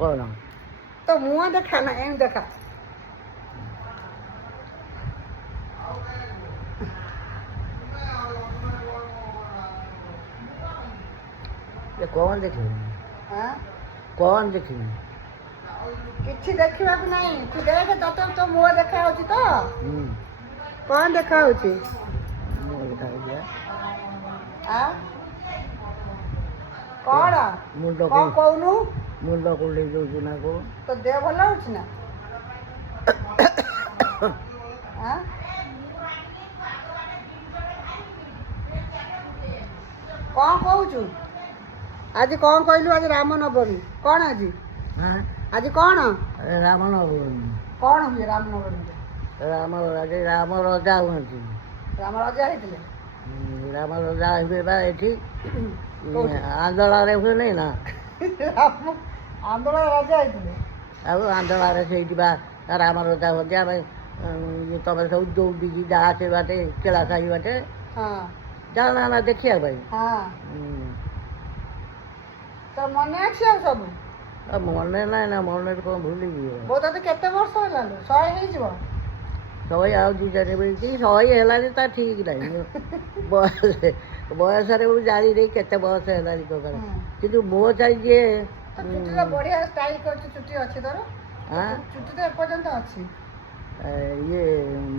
କ'ଣ ତୋ ମୁହଁ ଦେଖା ନା ଏମିତି ଦେଖା। କ'ଣ ଦେଖିବି ଆଁ? କ'ଣ ଦେଖିବି କିଛି ଦେଖିବାକୁ ନାହିଁ। ତୁ ଦେଖେ ତତେ ତୋ ମୁହଁ ଦେଖା ହଉଛି ତ? ହୁଁ କ'ଣ ଦେଖା ହଉଛି? ମୁଁ ଦେଖାଯାଉଛି ଆଁ? କ'ଣ ମୁଣ୍ଡ କ'ଣ କହୁନୁ? ମୁଣ୍ଡ କୁଣ୍ଡେଇ ଦେଉଛି ନା କ'ଣ ତୋ ଦେହ ଭଲ ହଉଛି ନା? ଆଁ? କ'ଣ କହୁଛୁ? ଆଜି କ'ଣ କହିଲୁ? ଆଜି ରାମ ନବମୀ। କ'ଣ ଆଜି? ଆଜି କ'ଣ ରାମ ନବମୀ କ'ଣ ହୁଏ ରାମ ନବମୀରେ? ରାମ ରଜା ହୁଅନ୍ତି। ରାମ ରଜା ହେଇଥିଲେ? ରାମ ରଜା ହୁଏ ବା ଏଠି ଆନ୍ଦୋଳନରେ ହୁଏନି ନା। ରାମ ଆନ୍ଦୋଳନ ରଜା ହେଇଥିଲେ? ଆଉ ଆନ୍ଦୋଳନରେ ସେଇଠି ବା ରାମ ରଜା ହୁଅନ୍ତି। ଆମେ ତମେ ସବୁ ଦୌଡ଼ିକି ଯା ସେ ବାଟେ କେଳା ସାହି ବାଟେ ହଁ ଯାଅ ନା ଦେଖିବା ପାଇଁ। ହଁ ତୋ ମନେ ଅଛି ଆଉ ସବୁ? ମନେ ନାହିଁ ନା ମନରେ କ'ଣ ଭୁଲିଯିବ। ବୋଉ ତତେ କେତେ ବର୍ଷ ହେଲାଣି? 100 ହେଇଯିବ? 100 ଆଉ 2 ମିନିଟ୍ 100 ହେଲାଣି ତା ଠିକ୍ ନାହିଁ। ବୟସରେ ମୁଁ ଜାଣିନି କେତେ ବୟସ ହେଲାଣି କ'ଣ। କିନ୍ତୁ ମୋ ଚାହିଁ ଯିଏ ଚୁଟିଟା ବଢିଆ ଷ୍ଟାଇଲ କରିଛୁ। ଚୁଟି ଅଛି ତୋର? ଚୁଟି ତ ଏପର୍ଯ୍ୟନ୍ତ ଅଛି। ଇଏ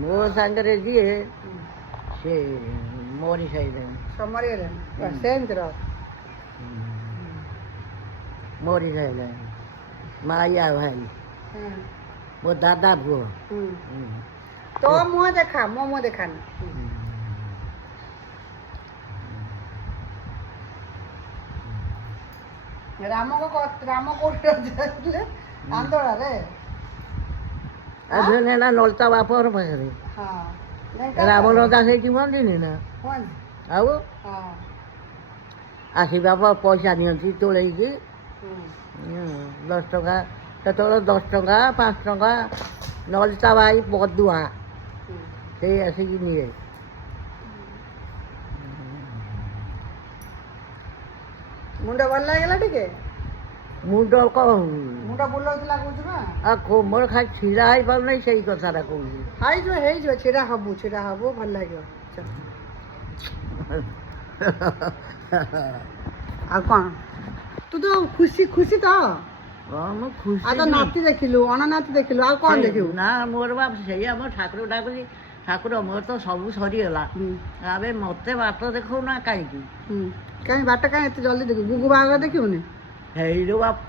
ମୋ ସାଙ୍ଗରେ ଯିଏ ସେ ମରି ସାରିଲାଣି। ମରିଗଲାଣି? ସେମିତି ରହ। ମରି ସାରିଲାଣି। ମାୟା ଭାଇ ମୋ ଦାଦା ପୁଅ। ତୋ ମୁହଁ ଦେଖା, ମୋ ମୁହଁ ଦେଖାନି। ରାମ କୋଉଠି ଯାଇଥିଲେ? ଆନ୍ଦୋଳନରେ? ନା ନଳିତା ବାପର ପାଖରେ ରାମ ରଜା ସେଇଠି ହୁଅନ୍ତିନି ନା। ଆଉ ଆସିବା ପଇସା ନିଅନ୍ତି ତୋଳେଇକି 10 ଟଙ୍କା। ସେତେବେଳେ 10 ଟଙ୍କା 5 ଟଙ୍କା ନଳିତା ଭାଇ ବଦୁଆ ସେଇ ଆସିକି ନିଏ। ମୁଣ୍ଡ ଭଲ ଲାଗିଲା ଟିକେ? ମୁଣ୍ଡ କ'ଣ ମୁଣ୍ଡ ବୁଲଉଥିଲା କହୁଛୁ ନା? ଆଉ ମୋର ଖାଲି ଛିଡ଼ା ହେଇପାରୁନାହିଁ ସେଇ କଥାଟା କହୁଛି। ହେଇଯିବ ଛିଡ଼ା ହବୁ ଭଲ ଲାଗିବ। ଆଉ କ'ଣ ତୁ ତ ଖୁସି ତ? ମୁଁ ଖୁସି। ଆଉ ତ ନାତି ଦେଖିଲୁ, ଅଣନାତି ଦେଖିଲୁ, ଆଉ କ'ଣ ଦେଖିବୁ? ନା ମୋର ବା ସେଇ ଆମ ଠାକୁର ଡାକୁଛି। ଠାକୁର ମୋର ତ ସବୁ ସରିଗଲା। ଏବେ ମୋତେ ବାଟ ଦେଖାଉନା କାହିଁକି? କାହିଁ ବାଟ କାହିଁ ଏତେ ଜଲ୍ଦି ଦେଖିବୁ? ଗୁଗୁ ବାହାଘର ଦେଖିବୁନି? ହେଇରୁ ବାପ